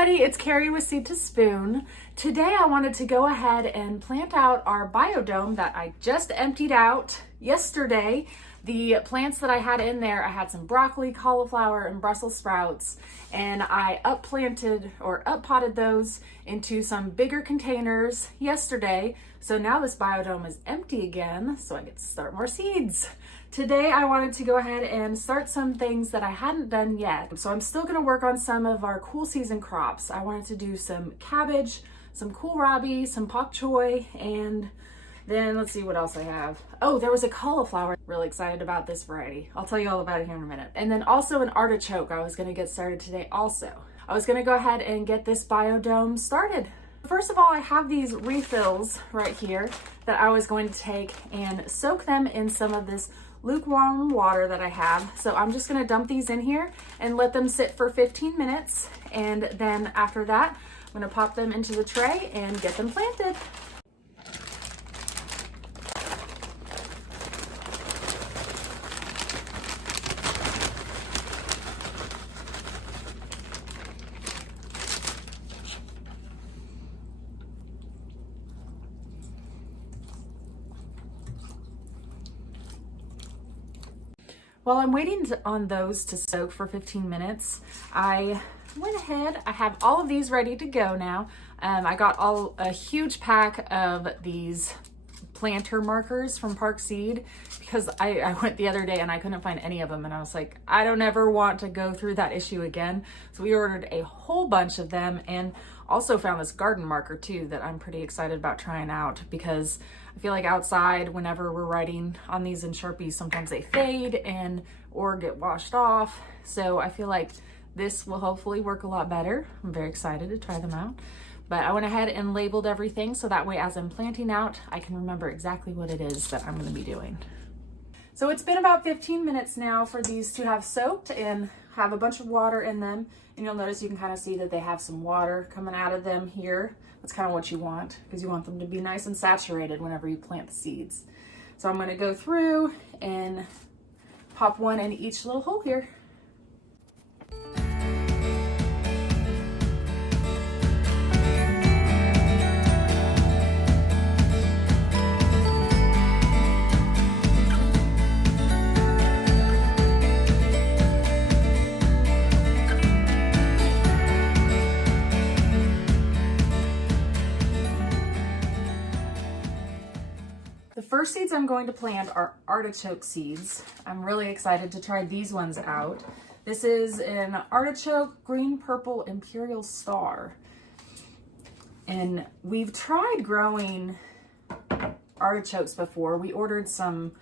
everybody, it's Carrie with Seed to Spoon. Today I wanted to go ahead and plant out our biodome that I just emptied out yesterday. The plants that I had in there, I had some broccoli, cauliflower, and Brussels sprouts, and I uppotted those into some bigger containers yesterday. So now this biodome is empty again, so I get to start more seeds. Today I wanted to go ahead and start some things that I hadn't done yet. So I'm still gonna work on some of our cool season crops. I wanted to do some cabbage, some kohlrabi, some bok choy, and then let's see what else I have. Oh, there was a cauliflower. Really excited about this variety. I'll tell you all about it here in a minute. And then also an artichoke I was gonna get started today also. I was gonna go ahead and get this biodome started. First of all, I have these refills right here that I was going to take and soak them in some of this lukewarm water that I have. So I'm just gonna dump these in here and let them sit for 15 minutes. And then after that, I'm gonna pop them into the tray and get them planted. While I'm waiting on those to soak for 15 minutes, I went ahead, I have all of these ready to go now. I got a huge pack of these planter markers from Park Seed because I went the other day and I couldn't find any of them, and I was like, I don't ever want to go through that issue again. So we ordered a whole bunch of them, and also found this garden marker too that I'm pretty excited about trying out, because I feel like outside, whenever we're writing on these in Sharpies, sometimes they fade or get washed off. So I feel like this will hopefully work a lot better. I'm very excited to try them out. But I went ahead and labeled everything so that way as I'm planting out, I can remember exactly what it is that I'm gonna be doing. So it's been about 15 minutes now for these to have soaked and have a bunch of water in them. And you'll notice you can kind of see that they have some water coming out of them here. That's kind of what you want, because you want them to be nice and saturated whenever you plant the seeds. So I'm gonna go through and pop one in each little hole here. The first seeds I'm going to plant are artichoke seeds. I'm really excited to try these ones out. This is an artichoke green purple imperial star. And we've tried growing artichokes before. We ordered some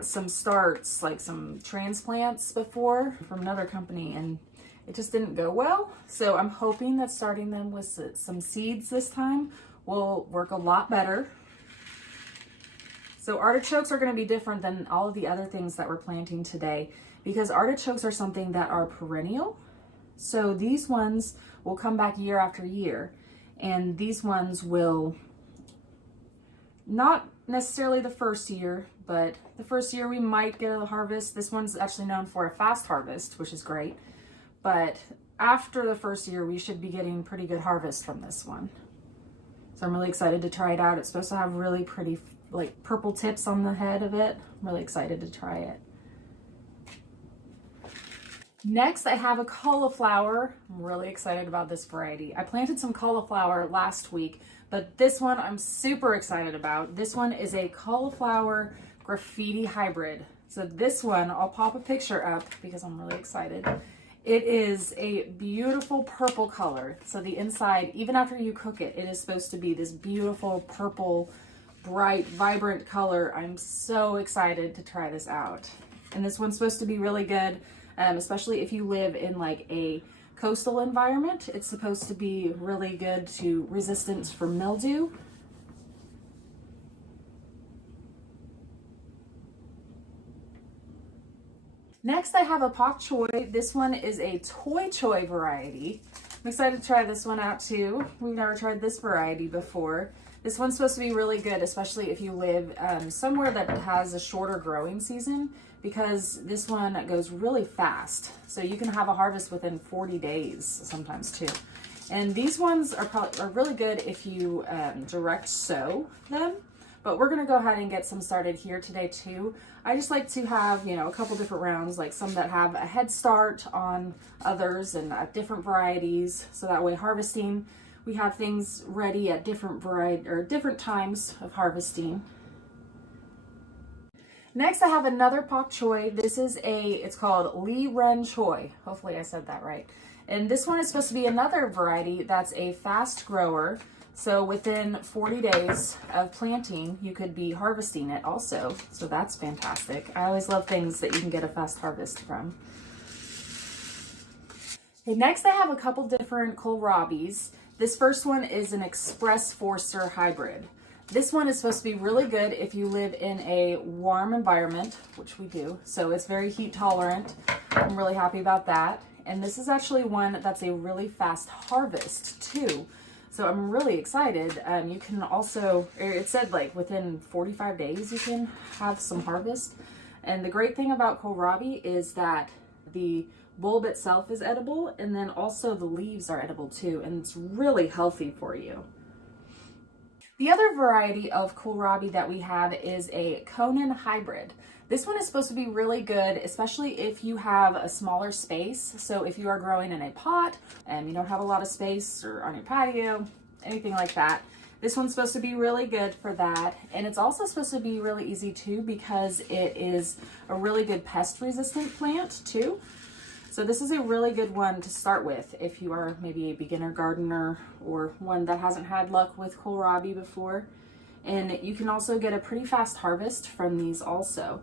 starts, like some transplants before from another company, and it just didn't go well. So I'm hoping that starting them with some seeds this time will work a lot better. So artichokes are going to be different than all of the other things that we're planting today, because artichokes are something that are perennial. So these ones will come back year after year, and these ones will not necessarily the first year, but the first year we might get a harvest. This one's actually known for a fast harvest, which is great. But after the first year, we should be getting pretty good harvest from this one. So I'm really excited to try it out. It's supposed to have really pretty like purple tips on the head of it. I'm really excited to try it. Next, I have a cauliflower. I'm really excited about this variety. I planted some cauliflower last week, but this one I'm super excited about. This one is a cauliflower Graffiti hybrid. So this one, I'll pop a picture up because I'm really excited. It is a beautiful purple color. So the inside, even after you cook it, it is supposed to be this beautiful purple, bright, vibrant color. I'm so excited to try this out. And this one's supposed to be really good, especially if you live in like a coastal environment. It's supposed to be really good to resistance for mildew. Next, I have a bok choy. This one is a choi variety. I'm excited to try this one out too. We've never tried this variety before. This one's supposed to be really good, especially if you live somewhere that has a shorter growing season, because this one goes really fast. So you can have a harvest within 40 days sometimes too. And these ones are really good if you direct sow them. But we're gonna go ahead and get some started here today too. I just like to have, you know, a couple different rounds, like some that have a head start on others and different varieties. So that way harvesting, we have things ready at different different times of harvesting. Next, I have another Bok Choy. This is it's called Lee Ren Choi. Hopefully I said that right. And this one is supposed to be another variety that's a fast grower. So within 40 days of planting, you could be harvesting it also. So that's fantastic. I always love things that you can get a fast harvest from. Okay, next I have a couple different Kohlrabis. This first one is an Express Forster hybrid. This one is supposed to be really good if you live in a warm environment, which we do. So it's very heat tolerant. I'm really happy about that. And this is actually one that's a really fast harvest too. So I'm really excited. You can also, it said like within 45 days you can have some harvest. And the great thing about kohlrabi is that the bulb itself is edible, and then also the leaves are edible too, and it's really healthy for you. The other variety of kohlrabi that we have is a Conan Hybrid. This one is supposed to be really good, especially if you have a smaller space. So if you are growing in a pot and you don't have a lot of space, or on your patio, anything like that, this one's supposed to be really good for that. And it's also supposed to be really easy too, because it is a really good pest resistant plant too. So this is a really good one to start with if you are maybe a beginner gardener or one that hasn't had luck with kohlrabi before. And you can also get a pretty fast harvest from these also.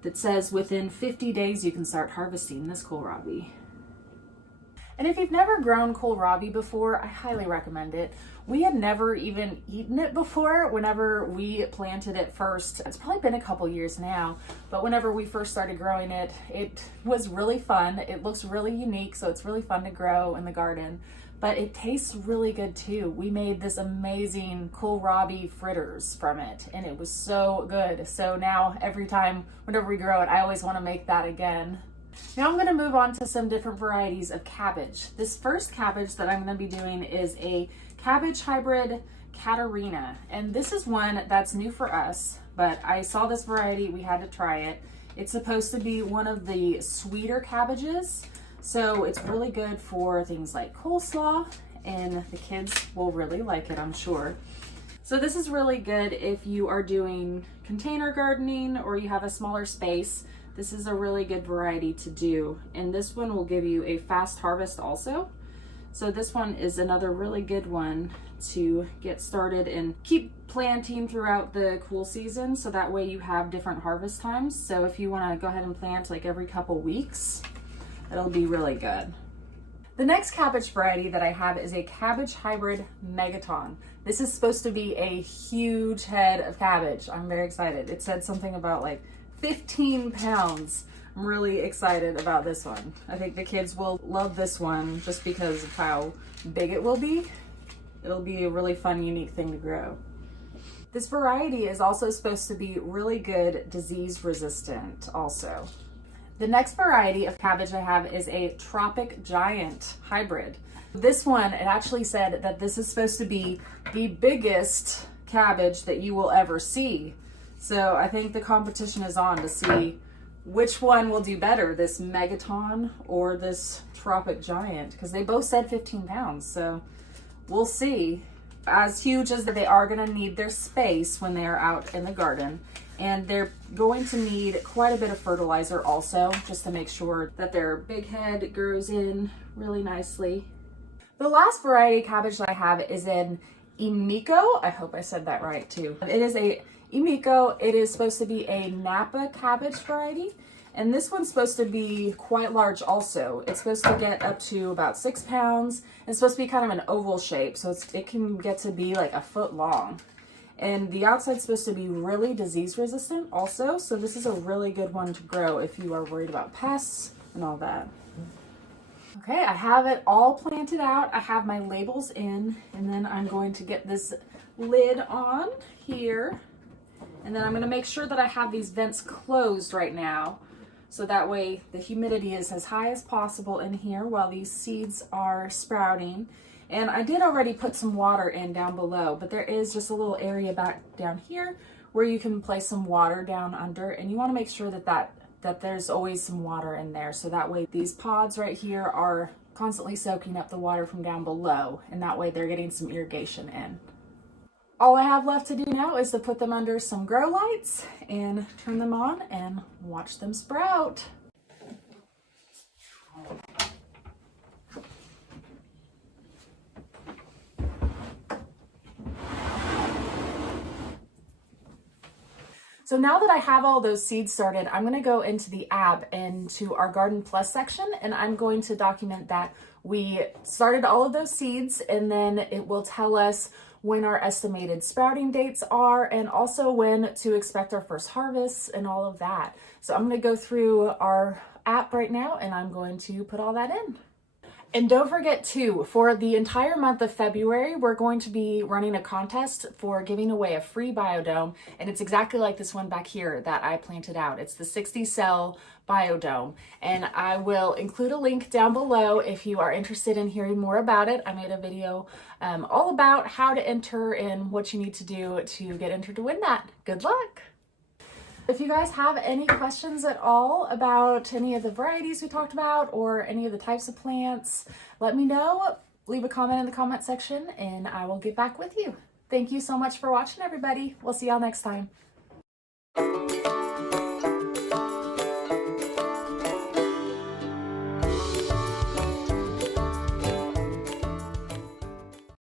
That says within 50 days you can start harvesting this kohlrabi. And if you've never grown kohlrabi before, I highly recommend it. We had never even eaten it before whenever we planted it first. It's probably been a couple years now, but whenever we first started growing it, it was really fun. It looks really unique, so it's really fun to grow in the garden. But it tastes really good too. We made this amazing kohlrabi fritters from it, and it was so good. So now every time, whenever we grow it, I always want to make that again. Now I'm going to move on to some different varieties of cabbage. This first cabbage that I'm going to be doing is a Cabbage hybrid Catarina, and this is one that's new for us, but I saw this variety, we had to try it. It's supposed to be one of the sweeter cabbages. So it's really good for things like coleslaw, and the kids will really like it, I'm sure. So this is really good if you are doing container gardening or you have a smaller space. This is a really good variety to do. And this one will give you a fast harvest also. So this one is another really good one to get started and keep planting throughout the cool season. So that way you have different harvest times. So if you want to go ahead and plant like every couple weeks, it'll be really good. The next cabbage variety that I have is a Cabbage hybrid Megaton. This is supposed to be a huge head of cabbage. I'm very excited. It said something about like 15 pounds. I'm really excited about this one. I think the kids will love this one just because of how big it will be. It'll be a really fun, unique thing to grow. This variety is also supposed to be really good disease resistant also. The next variety of cabbage I have is a Tropic Giant hybrid. This one, it actually said that this is supposed to be the biggest cabbage that you will ever see. So I think the competition is on to see which one will do better, this Megaton or this Tropic Giant, because they both said 15 pounds. So we'll see. As huge as they are going to need their space when they are out in the garden. And they're going to need quite a bit of fertilizer also, just to make sure that their big head grows in really nicely. The last variety of cabbage that I have is an Emiko. I hope I said that right too. It is a Emiko. It is supposed to be a Napa cabbage variety. And this one's supposed to be quite large also. It's supposed to get up to about 6 pounds. It's supposed to be kind of an oval shape, so it can get to be like a foot long. And the outside's supposed to be really disease resistant also, so this is a really good one to grow if you are worried about pests and all that. Okay, I have it all planted out. I have my labels in, and then I'm going to get this lid on here. And then I'm going to make sure that I have these vents closed right now so that way the humidity is as high as possible in here while these seeds are sprouting. And I did already put some water in down below, but there is just a little area back down here where you can place some water down under, and you want to make sure that there's always some water in there, so that way these pods right here are constantly soaking up the water from down below, and that way they're getting some irrigation in. All I have left to do now is to put them under some grow lights and turn them on and watch them sprout. So now that I have all those seeds started, I'm going to go into the app, into our Garden Plus section, and I'm going to document that we started all of those seeds, and then it will tell us when our estimated sprouting dates are, and also when to expect our first harvests and all of that. So I'm going to go through our app right now, and I'm going to put all that in. And don't forget too, for the entire month of February, we're going to be running a contest for giving away a free biodome. And it's exactly like this one back here that I planted out. It's the 60 cell biodome. And I will include a link down below if you are interested in hearing more about it. I made a video all about how to enter and what you need to do to get entered to win that. Good luck. If you guys have any questions at all about any of the varieties we talked about or any of the types of plants, let me know. Leave a comment in the comment section and I will get back with you. Thank you so much for watching, everybody. We'll see y'all next time.